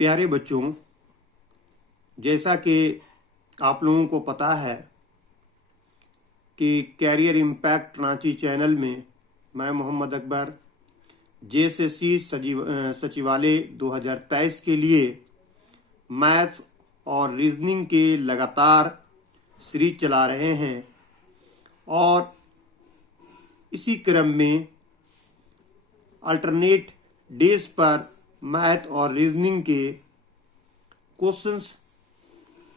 प्यारे बच्चों, जैसा कि आप लोगों को पता है कि कैरियर इम्पैक्ट रांची चैनल में मैं मोहम्मद अकबर जेएसएससी सचिवालय 2023 के लिए मैथ्स और रीजनिंग के लगातार सीरीज चला रहे हैं और इसी क्रम में अल्टरनेट डेज पर मैथ और रीजनिंग के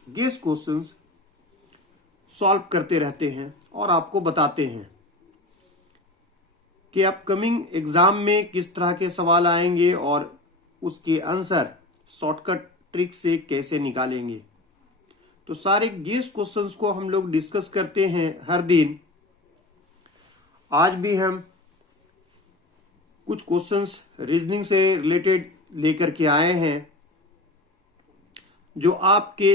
गेस क्वेश्चंस सॉल्व करते रहते हैं और आपको बताते हैं कि अपकमिंग एग्जाम में किस तरह के सवाल आएंगे और उसके आंसर शॉर्टकट ट्रिक से कैसे निकालेंगे। तो सारे गेस क्वेश्चंस को हम लोग डिस्कस करते हैं हर दिन। आज भी हम कुछ क्वेश्चंस रीजनिंग से रिलेटेड लेकर के आए हैं जो आपके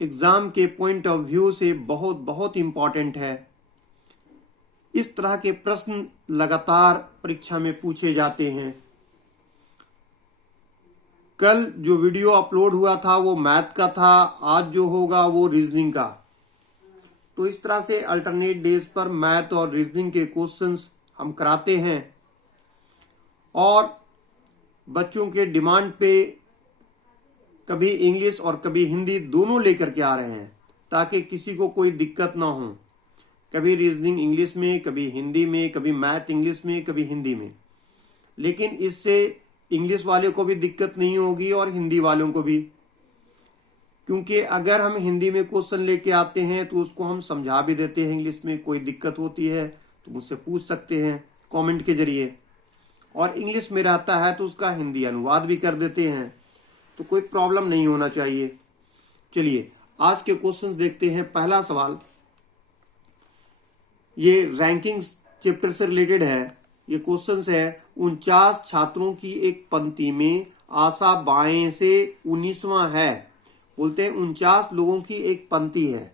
एग्जाम के पॉइंट ऑफ व्यू से बहुत बहुत इंपॉर्टेंट है। इस तरह के प्रश्न लगातार परीक्षा में पूछे जाते हैं। कल जो वीडियो अपलोड हुआ था वो मैथ का था, आज जो होगा वो रीजनिंग का। तो इस तरह से अल्टरनेट डेज पर मैथ और रीजनिंग के क्वेश्चंस हम कराते हैं और बच्चों के डिमांड पे कभी इंग्लिश और कभी हिंदी दोनों लेकर के आ रहे हैं ताकि किसी को कोई दिक्कत ना हो। कभी रीजनिंग इंग्लिश में, कभी हिंदी में, कभी मैथ इंग्लिश में, कभी हिंदी में। लेकिन इससे इंग्लिश वाले को भी दिक्कत नहीं होगी और हिंदी वालों को भी, क्योंकि अगर हम हिंदी में क्वेश्चन लेके आते हैं तो उसको हम समझा भी देते हैं। इंग्लिश में कोई दिक्कत होती है तो मुझसे पूछ सकते हैं कमेंट के जरिए, और इंग्लिश में रहता है तो उसका हिंदी अनुवाद भी कर देते हैं। तो कोई प्रॉब्लम नहीं होना चाहिए। चलिए आज के क्वेश्चंस देखते हैं। पहला सवाल ये रैंकिंग चैप्टर से रिलेटेड है। ये क्वेश्चंस है 49 छात्रों की एक पंक्ति में आशा बाएं से 19वां है। बोलते हैं 49 लोगों की एक पंक्ति है,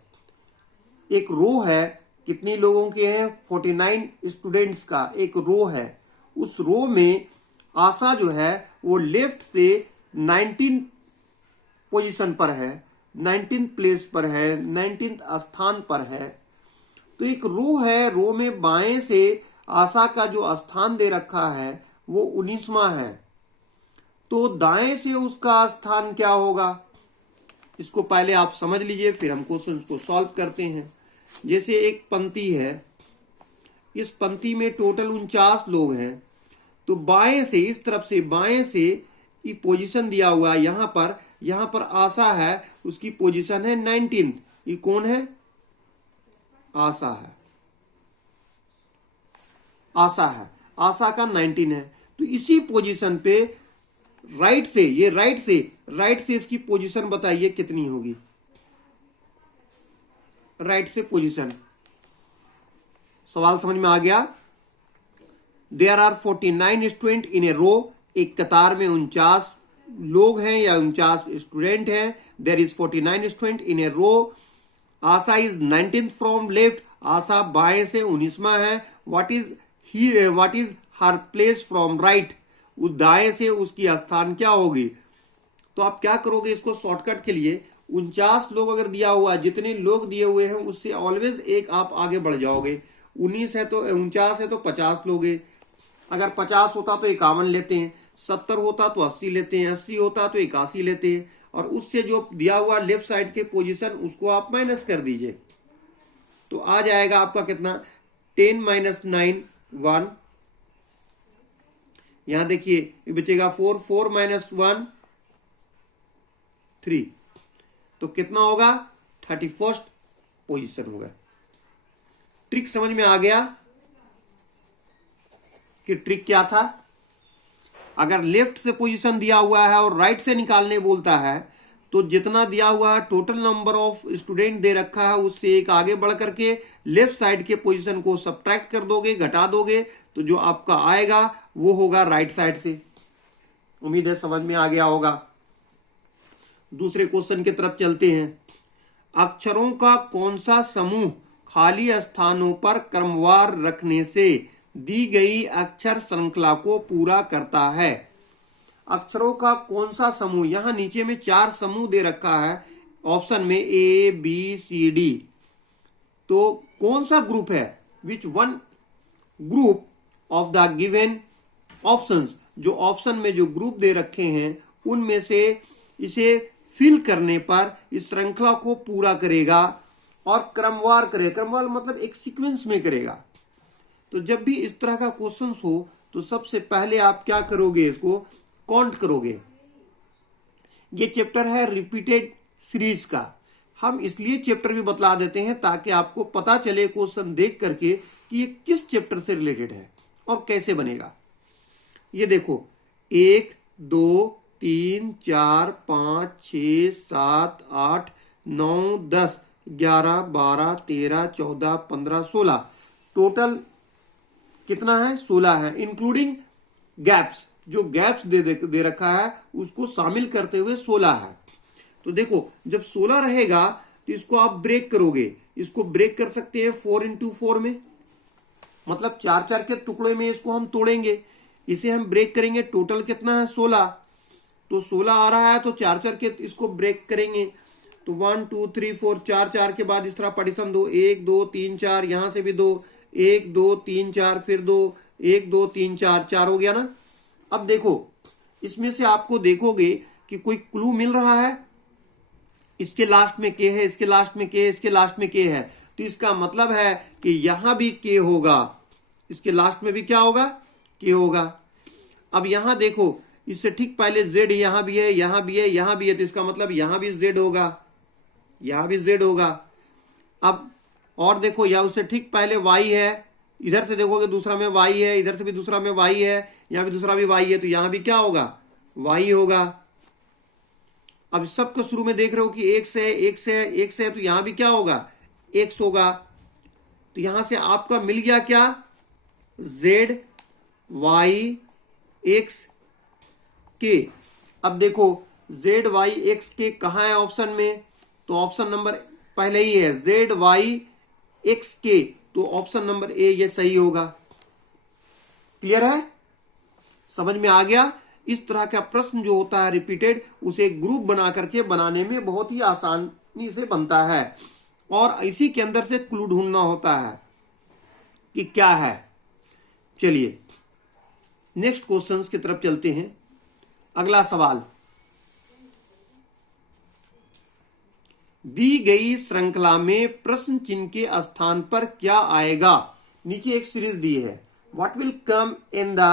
एक रो है। कितनी लोगों के हैं? 49 स्टूडेंट्स का एक रो है। उस रो में आशा जो है वो लेफ्ट से 19 पोजीशन पर है, 19 प्लेस पर है, 19 स्थान पर है। तो एक रो है, रो में बाएं से आशा का जो स्थान दे रखा है वो 19वां है। तो दाएं से उसका स्थान क्या होगा, इसको पहले आप समझ लीजिए, फिर हम क्वेश्चन को सॉल्व करते हैं। जैसे एक पंक्ति है, इस पंक्ति में टोटल 49 लोग हैं। तो बाएं से, इस तरफ से बाएं से ये पोजीशन दिया हुआ है। यहाँ पर आशा है, उसकी पोजीशन है 19। ये कौन है? आशा है। आशा का 19 है। तो इसी पोजीशन पे राइट से इसकी पोजीशन बताइए कितनी होगी। राइट से पोजीशन, सवाल समझ में आ गया? There are 49 student in a रो। एक कतार में 49 लोग हैं या 49 स्टूडेंट हैं। There is 49 student in a row. Asha is 19th from left. Asha बाएं से 19वां है। What is her place from right. उस दाएं से उसकी स्थान क्या होगी। तो आप क्या करोगे इसको शॉर्टकट के लिए? 49 लोग अगर दिया हुआ, जितने लोग दिए हुए हैं उससे ऑलवेज एक आप आगे बढ़ जाओगे। 19 है तो 49 है तो 50 लोगे। अगर 50 होता तो 51 लेते हैं, 70 होता तो 80 लेते हैं, 80 होता तो 81 लेते हैं, और उससे जो दिया हुआ लेफ्ट साइड के पोजीशन उसको आप माइनस कर दीजिए। तो आ जाएगा आपका कितना? 10 - 9 1। यहां देखिए बचेगा 4, 4 - 1 3। तो कितना होगा? 31st पोजीशन होगा। ट्रिक समझ में आ गया कि ट्रिक क्या था? अगर लेफ्ट से पोजीशन दिया हुआ है और राइट से निकालने बोलता है तो जितना दिया हुआ है total number of student they रखा है उससे एक आगे बढ़ करके लेफ्ट साइड के पोजीशन को सब्ट्रैक्ट कर दोगे, घटा दोगे, तो जो आपका आएगा वो होगा राइट साइड से। उम्मीद है समझ में आ गया होगा। दूसरे क्वेश्चन की तरफ चलते हैं। अक्षरों का कौन सा समूह खाली स्थानों पर क्रमवार रखने से दी गई अक्षर श्रृंखला को पूरा करता है? अक्षरों का कौन सा समूह, यहां नीचे में 4 समूह दे रखा है ऑप्शन में ए बी सी डी, तो कौन सा ग्रुप है, which one group of the given options, जो ऑप्शन में जो ग्रुप दे रखे हैं उनमें से इसे फिल करने पर इस श्रृंखला को पूरा करेगा और क्रमवार करेगा, क्रमवार मतलब एक सीक्वेंस में करेगा। तो जब भी इस तरह का क्वेश्चन हो तो सबसे पहले आप क्या करोगे, इसको काउंट करोगे। ये चैप्टर है रिपीटेड सीरीज का, हम इसलिए चैप्टर भी बतला देते हैं ताकि आपको पता चले क्वेश्चन देख करके कि ये किस चैप्टर से रिलेटेड है और कैसे बनेगा। ये देखो 1 2 3 4 5 6 7 8 9 10 11 12 13 14 15 16, टोटल कितना है, 16 है, इंक्लूडिंग गैप्स, जो गैप्स दे रखा है उसको शामिल करते हुए 16 है। तो देखो जब 16 रहेगा तो इसको आप ब्रेक करोगे, इसको ब्रेक कर सकते हैं 4 into 4 में, मतलब 4-4 के टुकड़े में इसको हम तोड़ेंगे, इसे हम ब्रेक करेंगे, टोटल कितना है 16, तो 16 आ रहा है तो 4-4 के इसको ब्रेक करेंगे, तो 1 2 3 4 4 के बाद इस तरह पार्टीशन दो, 1 2 3 4, यहां से भी 2 1 2 3 4, फिर 2 1 2 3 4, 4 हो गया ना। अब देखो इसमें से आपको देखोगे कि कोई क्लू मिल रहा है, इसके लास्ट में के है, इसके लास्ट में के है, इसके लास्ट में के है, तो इसका मतलब है कि यहां भी के होगा, इसके लास्ट में भी क्या होगा, के होगा। अब यहां देखो इससे ठीक पहले जेड यहां भी है, यहां भी है, यहां भी है, तो इसका मतलब यहां भी जेड होगा, यहां भी जेड होगा। अब और देखो यहां उससे ठीक पहले वाई है, इधर से देखोगे दूसरा में वाई है, इधर से भी दूसरा में वाई है, यहां भी दूसरा भी वाई है, तो यहां भी क्या होगा, वाई होगा। अब सबको शुरू में देख रहे हो कि एक से एक से एक से, तो यहां भी क्या होगा, एक्स होगा, तो यहां से आपका मिल गया क्या, जेड वाई एक्स के। अब देखो जेड वाई एक्स के कहां है ऑप्शन में, तो ऑप्शन नंबर पहले ही है जेड वाई एक्स के, तो ऑप्शन नंबर ए ये सही होगा। क्लियर है, समझ में आ गया। इस तरह का प्रश्न जो होता है रिपीटेड, उसे ग्रुप बना करके बनाने में बहुत ही आसानी से बनता है, और इसी के अंदर से क्लू ढूंढना होता है कि क्या है। चलिए नेक्स्ट क्वेश्चंस की तरफ चलते हैं। अगला सवाल, दी गई श्रृंखला में प्रश्न चिन्ह के स्थान पर क्या आएगा। नीचे एक सीरीज दी है, what will come in the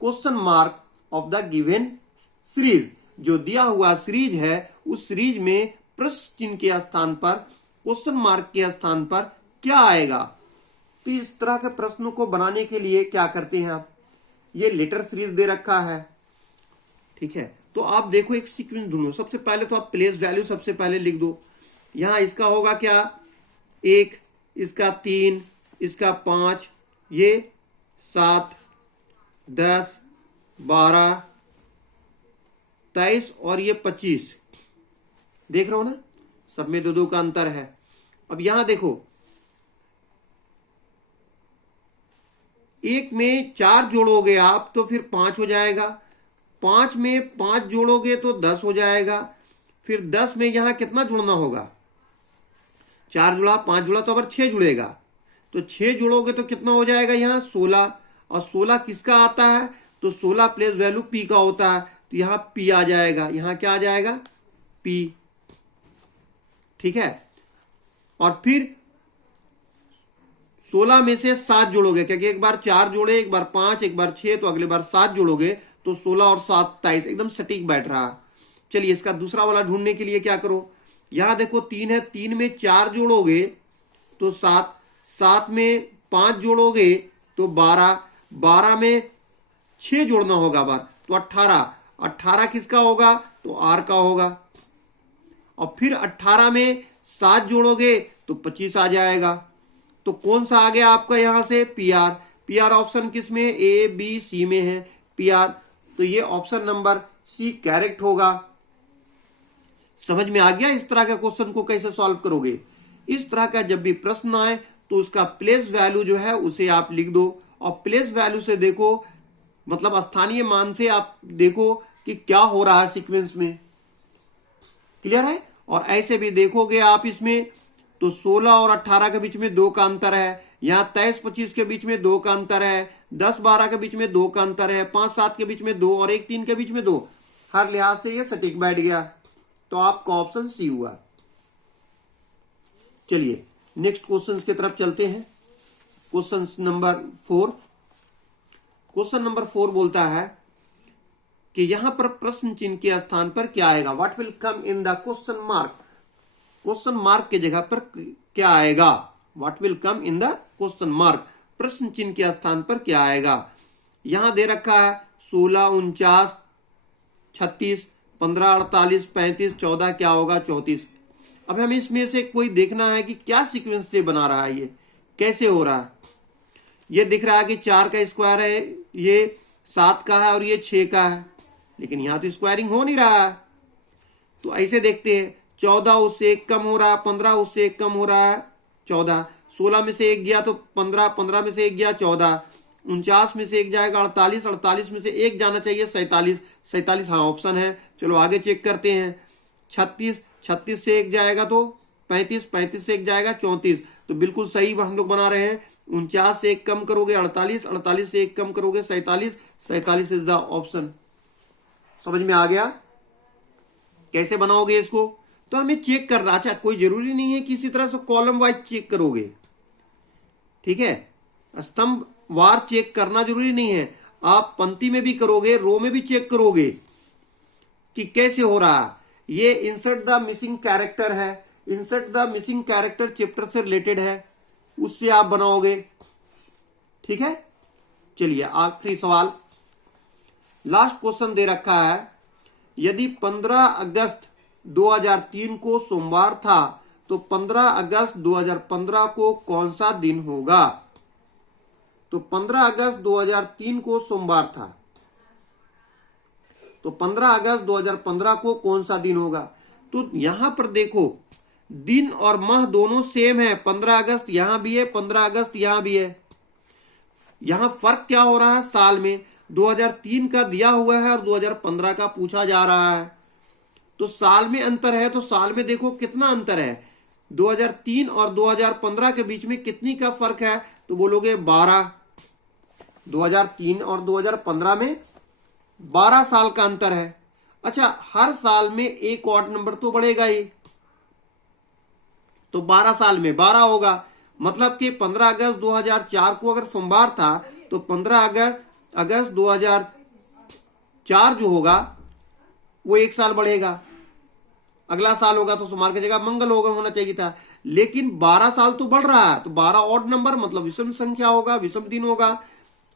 question mark of the given series, जो दिया हुआ सीरीज है उस सीरीज में प्रश्न चिन्ह के स्थान पर, क्वेश्चन मार्क के स्थान पर क्या आएगा। तो इस तरह के प्रश्नों को बनाने के लिए क्या करते हैं आप, ये लेटर सीरीज दे रखा है, ठीक है, तो आप देखो एक सीक्वेंस ढूंढो। सबसे पहले तो आप प्लेस वैल्यू सबसे पहले लिख दो, यहां इसका होगा क्या 1, इसका 3, इसका 5, ये 7 10 12 23 और ये 25, देख रहे हो ना, सब में 2-2 का अंतर है। अब यहां देखो 1 में 4 जोड़ोगे आप तो फिर 5 हो जाएगा, 5 में 5 जोड़ोगे तो 10 हो जाएगा, फिर 10 में यहां कितना जुड़ना होगा, 4 जुड़ा 5 जुड़ा तो अब 6 जुड़ेगा, तो 6 जोड़ोगे तो कितना हो जाएगा यहाँ 16, और 16 किसका आता है, तो 16 प्लेस वैल्यू पी का होता है, तो यहाँ पी आ जाएगा, यहाँ क्या आ जाएगा पी, ठीक है। और फिर 16 में से 7 जोड़ोगे, क्योंकि एक बार 4 जोड़े, एक बार 5, एक बार 6, तो अगले बार 7 जोड़ोगे, तो 16 और 7 23, एकदम सटीक बैठ रहा। चलिए इसका दूसरा वाला ढूंढने के लिए क्या करो, यहां देखो 3 है, 3 में 4 जोड़ोगे तो 7, 7 में 5 जोड़ोगे तो 12, 12 में 6 जोड़ना होगा बात, तो 18, 18 किसका होगा, तो आर का होगा, और फिर 18 में 7 जोड़ोगे तो 25 आ जाएगा। तो कौन सा आ गया आपका यहां से, P R. P R option किस में, ए बी सी में है पी आर, तो ये ऑप्शन नंबर सी करेक्ट होगा। समझ में आ गया इस तरह के क्वेश्चन को कैसे सॉल्व करोगे। इस तरह का जब भी प्रश्न आए तो उसका प्लेस वैल्यू जो है उसे आप लिख दो, और प्लेस वैल्यू से देखो, मतलब स्थानीय मान से आप देखो कि क्या हो रहा है सीक्वेंस में। क्लियर है। और ऐसे भी देखोगे आप इसमें तो 16 और 18 के बीच में 2 का अंतर है, यहाँ 23-25 के बीच में 2 का अंतर है, 10-12 के बीच में 2 का अंतर है, 5-7 के बीच में 2 और 1-3 के बीच में 2। हर लिहाज से ये सटीक बैठ गया, तो आपका ऑप्शन सी हुआ। चलिए नेक्स्ट क्वेश्चन की तरफ चलते हैं। Question number 4। क्वेश्चन नंबर 4 बोलता है कि यहां पर प्रश्न चिन्ह के स्थान पर क्या आएगा। What will come in the question mark. Question mark के जगह पर क्या आएगा। What will come in the question mark, प्रश्न चिन्ह के स्थान पर क्या आएगा। यहां दे रखा है 16, 49, 36, 15, 48, 35, 14 क्या होगा 34। अब हमें इसमें से कोई देखना है कि क्या सीक्वेंस से बना रहा है, ये कैसे हो रहा है। ये दिख रहा है कि 4 का स्क्वायर है, ये 7 का है और ये 6 का है, लेकिन यहां तो स्क्वायरिंग हो नहीं रहा है। तो ऐसे देखते हैं 14 उससे 1 कम हो रहा है, 15 उससे 1 कम हो रहा है 14, 16 में से 1 गया तो 15, 15 में से 1 गया 14, 49 में से 1 जाएगा 48, 48 में से 1 जाना चाहिए 47, 47 हाँ ऑप्शन है। चलो आगे चेक करते हैं। 36, 36 से 1 जाएगा तो 35, 35 से 1 जाएगा 34, तो बिल्कुल सही हम लोग बना रहे हैं। 49 से 1 कम करोगे 48, 48 से 1 कम करोगे 47, 47 इज द ऑप्शन। समझ में आ गया कैसे बनाओगे इसको। तो हमें चेक करना, अच्छा कोई जरूरी नहीं है कि इसी तरह से कॉलम वाइज चेक करोगे, ठीक है, स्तंभ वार चेक करना जरूरी नहीं है। आप पंक्ति में भी करोगे, रो में भी चेक करोगे कि कैसे हो रहा है। ये इंसर्ट द मिसिंग कैरेक्टर है, insert the missing character chapter से रिलेटेड है, उससे आप बनाओगे, ठीक है। चलिए आखिरी सवाल, लास्ट क्वेश्चन दे रखा है। यदि 15 अगस्त 2003 को सोमवार था तो 15 अगस्त 2015 को कौन सा दिन होगा। तो 15 अगस्त 2003 को सोमवार था, तो 15 अगस्त 2015 को कौन सा दिन होगा। तो यहां पर देखो दिन और माह दोनों सेम है, 15 अगस्त यहां भी है, 15 अगस्त यहां भी है। यहां फर्क क्या हो रहा है, साल में 2003 का दिया हुआ है और 2015 का पूछा जा रहा है, तो साल में अंतर है। तो साल में देखो कितना अंतर है, 2003 और 2015 के बीच में कितनी का फर्क है, तो बोलोगे 12। 2003 और 2015 में 12 साल का अंतर है। अच्छा हर साल में एक ऑड नंबर तो बढ़ेगा ही, तो 12 साल में 12 होगा। मतलब कि 15 अगस्त 2004 को अगर सोमवार था तो 15 अगस्त 2004 जो होगा वो 1 साल बढ़ेगा। अगला साल होगा तो सोमवार की जगह मंगल होना चाहिए था, लेकिन 12 साल तो बढ़ रहा है, तो 12 ऑड नंबर मतलब विषम संख्या होगा, विषम दिन होगा।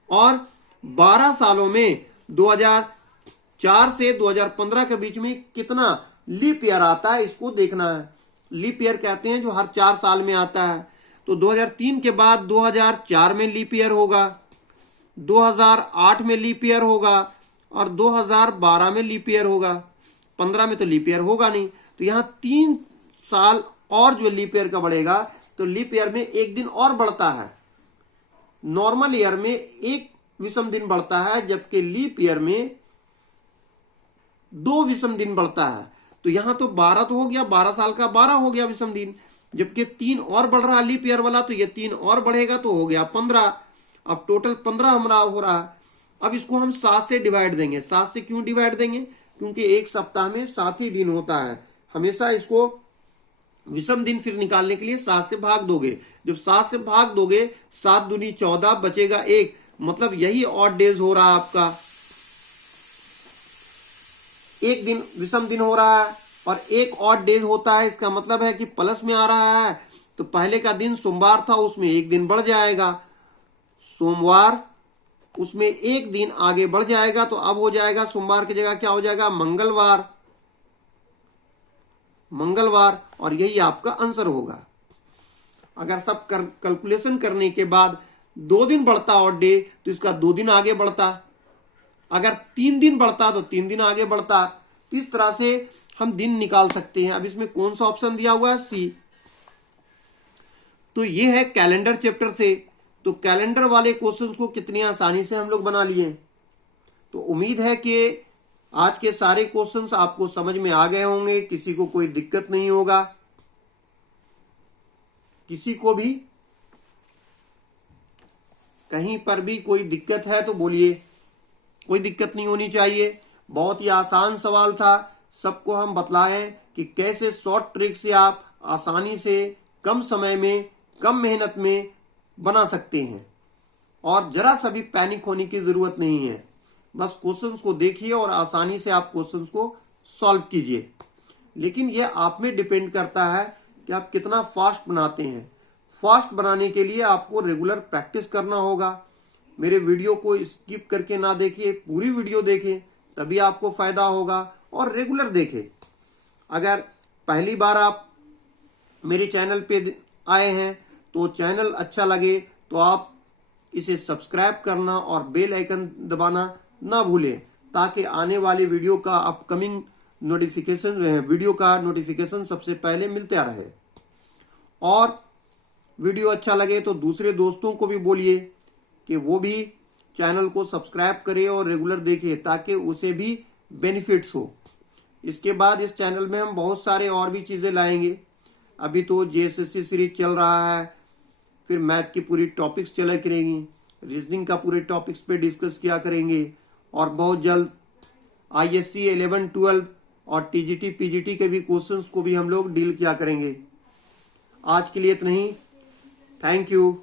और 12 सालों में 2004 से 2015 के बीच में कितना लीप ईयर आता है, इसको देखना है। लीप ईयर कहते हैं जो हर 4 साल में आता है। तो 2003 के बाद 2004 में लीप ईयर होगा, 2008 में लीप ईयर होगा और 2012 में लीप ईयर होगा। 15 में तो लीप ईयर होगा नहीं, तो यहाँ 3 साल और जो लीप ईयर का बढ़ेगा, तो लीप ईयर में 1 दिन और बढ़ता है। नॉर्मल ईयर में 1 विषम दिन बढ़ता है, जबकि लीप ईयर में 2 विषम दिन बढ़ता है। तो यहां तो 12 तो हो गया, 12 साल का 12 हो गया विषम दिन, जबकि 3 और बढ़ रहा है लीप ईयर वाला, तो ये 3 और बढ़ेगा तो हो गया 15। अब टोटल 15 हमारा हो रहा है। अब इसको हम 7 से डिवाइड देंगे। 7 से क्यों डिवाइड देंगे, क्योंकि एक सप्ताह में 7 ही दिन होता है। हमेशा इसको विषम दिन फिर निकालने के लिए 7 से भाग दोगे। जब 7 से भाग दोगे 7 दूनी 14, बचेगा 1, मतलब यही ऑड डेज हो रहा है आपका। 1 दिन विषम दिन हो रहा है और 1 ऑड डेज होता है, इसका मतलब है कि प्लस में आ रहा है। तो पहले का दिन सोमवार था, उसमें 1 दिन बढ़ जाएगा, सोमवार, उसमें 1 दिन आगे बढ़ जाएगा, तो अब हो जाएगा सोमवार की जगह क्या हो जाएगा, मंगलवार, मंगलवार। और यही आपका आंसर होगा। अगर सब कैलकुलेशन करने के बाद 2 दिन बढ़ता ऑड डे, तो इसका 2 दिन आगे बढ़ता। अगर 3 दिन बढ़ता तो 3 दिन आगे बढ़ता। तो इस तरह से हम दिन निकाल सकते हैं। अब इसमें कौन सा ऑप्शन दिया हुआ है, सी। तो ये है कैलेंडर चैप्टर से। तो कैलेंडर वाले क्वेश्चंस को कितनी आसानी से हम लोग बना लिए। तो उम्मीद है कि आज के सारे क्वेश्चंस आपको समझ में आ गए होंगे, किसी को कोई दिक्कत नहीं होगा। किसी को भी कहीं पर भी कोई दिक्कत है तो बोलिए, कोई दिक्कत नहीं होनी चाहिए। बहुत ही आसान सवाल था, सबको हम बतलाएं कि कैसे शॉर्ट ट्रिक से आप आसानी से कम समय में कम मेहनत में बना सकते हैं। और जरा सा भी पैनिक होने की जरूरत नहीं है, बस क्वेश्चंस को देखिए और आसानी से आप क्वेश्चंस को सॉल्व कीजिए। लेकिन यह आप में डिपेंड करता है कि आप कितना फास्ट बनाते हैं। फास्ट बनाने के लिए आपको रेगुलर प्रैक्टिस करना होगा। मेरे वीडियो को स्किप करके ना देखिए, पूरी वीडियो देखें, तभी आपको फायदा होगा। और रेगुलर देखें। अगर पहली बार आप मेरे चैनल पे आए हैं तो चैनल अच्छा लगे तो आप इसे सब्सक्राइब करना और बेल आइकन दबाना ना भूलें, ताकि आने वाले वीडियो का अपकमिंग नोटिफिकेशन वीडियो का नोटिफिकेशन सबसे पहले मिलता रहे। और वीडियो अच्छा लगे तो दूसरे दोस्तों को भी बोलिए कि वो भी चैनल को सब्सक्राइब करे और रेगुलर देखे, ताकि उसे भी बेनिफिट्स हो। इसके बाद इस चैनल में हम बहुत सारे और भी चीज़ें लाएंगे। अभी तो जेएसएससी सीरीज चल रहा है, फिर मैथ की पूरी टॉपिक्स चला करेंगी, रीजनिंग का पूरे टॉपिक्स पे डिस्कस किया करेंगे। और बहुत जल्द आईएससी 11, 12 और टीजीटी पीजीटी के भी क्वेश्चंस को भी हम लोग डील किया करेंगे। आज के लिए इतना ही। Thank you.